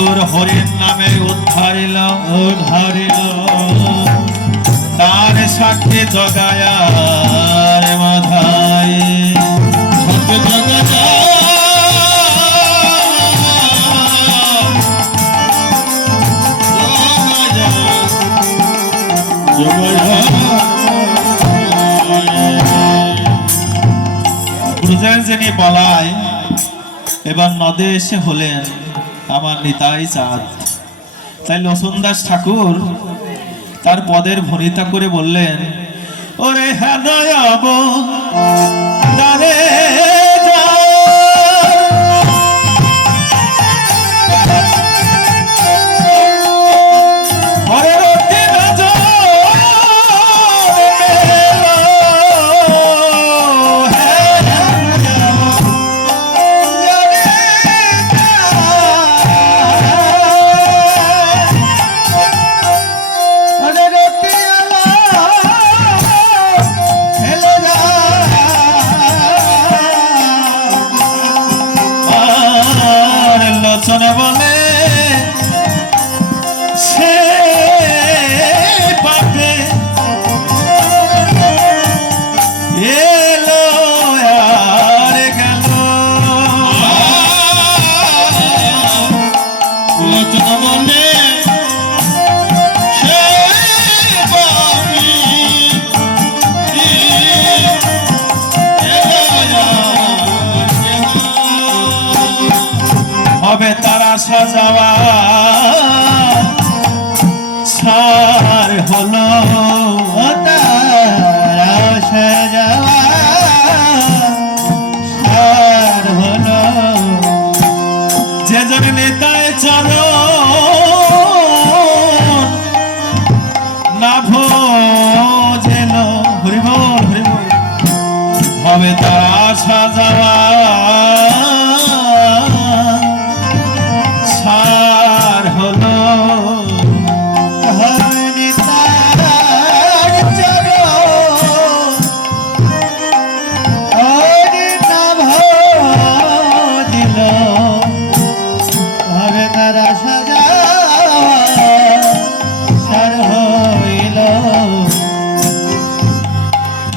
ঠাকুর হরির নামে উদ্ধারিল তার সাক্ষী জগায়ার মাথায় ব্রজের যিনি বলায় এবার নদে এসে হলেন আমার নিতাই চাঁদ। তাই লসুনদাস ঠাকুর তার পদের ভনিতা করে বললেন, ওরে হৃদয়ব দারে বলে সে পাবে এলো আর গেল লোচনা বলে সে পাবি হবে তারা সাজাওয়া সার হলো তারা সাজাওয়া সার হলো যে জন নেতায় চরণ না ভোজেল হরিবল হরিবল হবে তারা সাজাওয়া সার হলো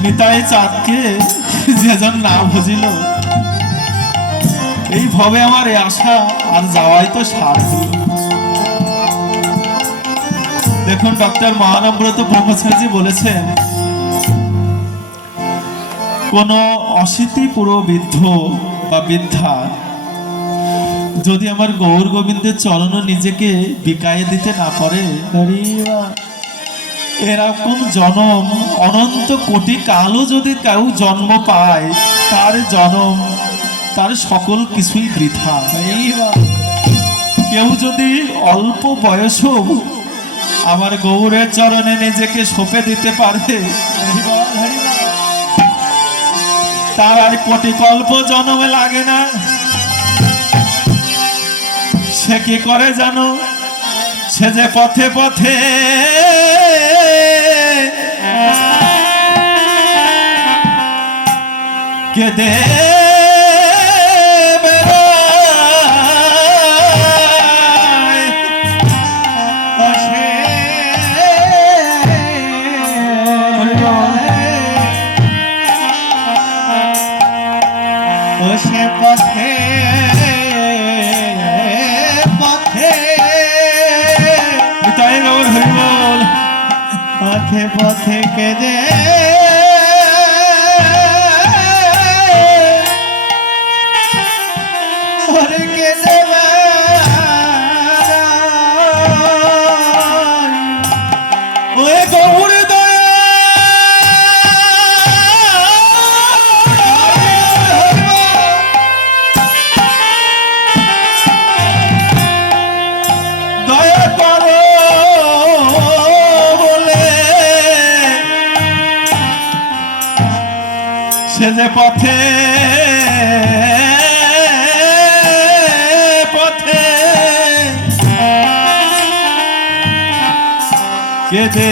নিতাই চাঁদকে যেজন না বুঝিল এই ভাবে আমার আশা আর যাওয়াই তো সার হল। দেখুন ডক্টর মহানব্রত ব্রহ্মচারী বলেছেন, কোন অশীতি পুরো বৃদ্ধ বা বৃদ্ধা যদি আমার গৌর গোবিন্দের চরণ নিজেকে বিকায়ে দিতে না পারে, এরকম জনম অনন্ত কোটি কালও যদি কেউ জন্ম পায় তার জনম তার সকল কিছুই বৃথা। কেউ যদি অল্প বয়সও আমার গৌরের চরণে নিজেকে সঁপে দিতে পারে তার আর কোটি কল্প জন্মে লাগে না। সে কি করে জানো, সে যে পথে পথে কেঁদে সে পথে পথে পথে পথে কেঁদে কেঁদে ওই গৌর সে যে পথে পথে কেঁদে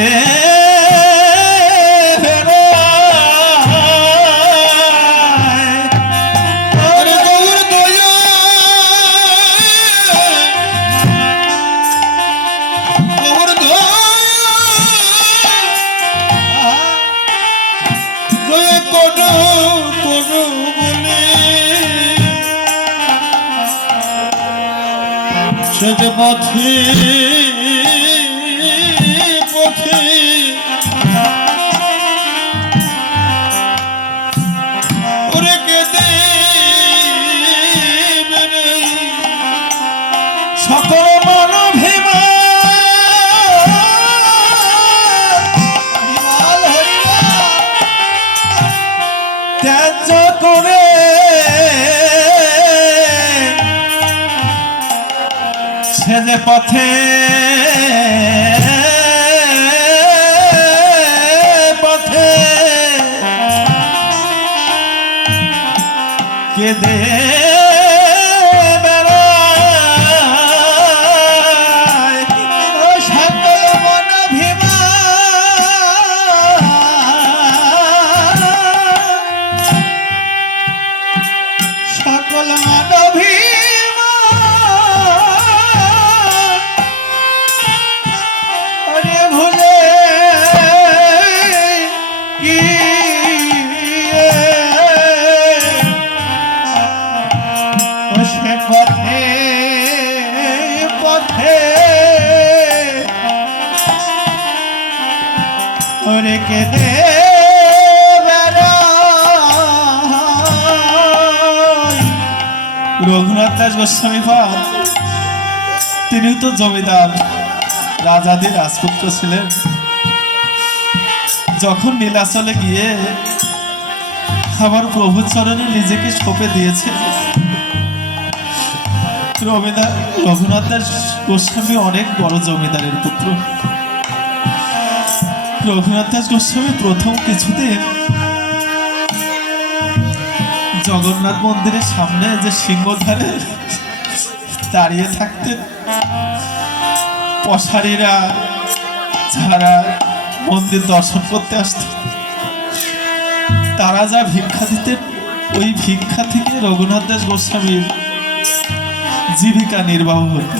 সেজে পথে পথে ওরে কেঁদে সকল মানভিমান ত্যায্য করে সে যে পথে পথে কেঁদে বেড়ায় ও সকল মানভিমান সকল মানভিমান আরে ভুলে কি সে পথে পথে ওরে কেঁদে রঘুনাথ দাস গোস্বামী পাদ তিনি তো জমিদার রাজাদের রাজপুত্র ছিলেন। যখন নীলাচলে গিয়ে আমার প্রভু চরণে নিজেকে সঁপে দিয়েছে, রঘুনাথ দাস গোস্বামী অনেক বড় জমিদারের পুত্র। রঘুনাথ দাস গোস্বামী প্রথম কিছুদিন জগন্নাথ মন্দিরের সামনে যে সিংহধারে দাঁড়িয়ে থাকতেন, পশারীরা যারা মন্দির দর্শন করতে আসতেন তারা যা ভিক্ষা দিতেন, ওই ভিক্ষা থেকে রঘুনাথ দাস গোস্বামীর জীবিকা নির্বাহ হতো।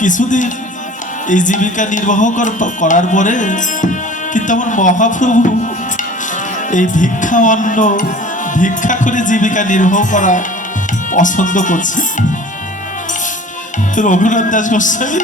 কিছুদিন এই জীবিকা নির্বাহ করার পরে কিন্তু আমার মহাপ্রভু এই ভিক্ষা অন্ন ভিক্ষা করে জীবিকা নির্বাহ করা পছন্দ করছে। তো রঘুনাথ দাস গোস্বামী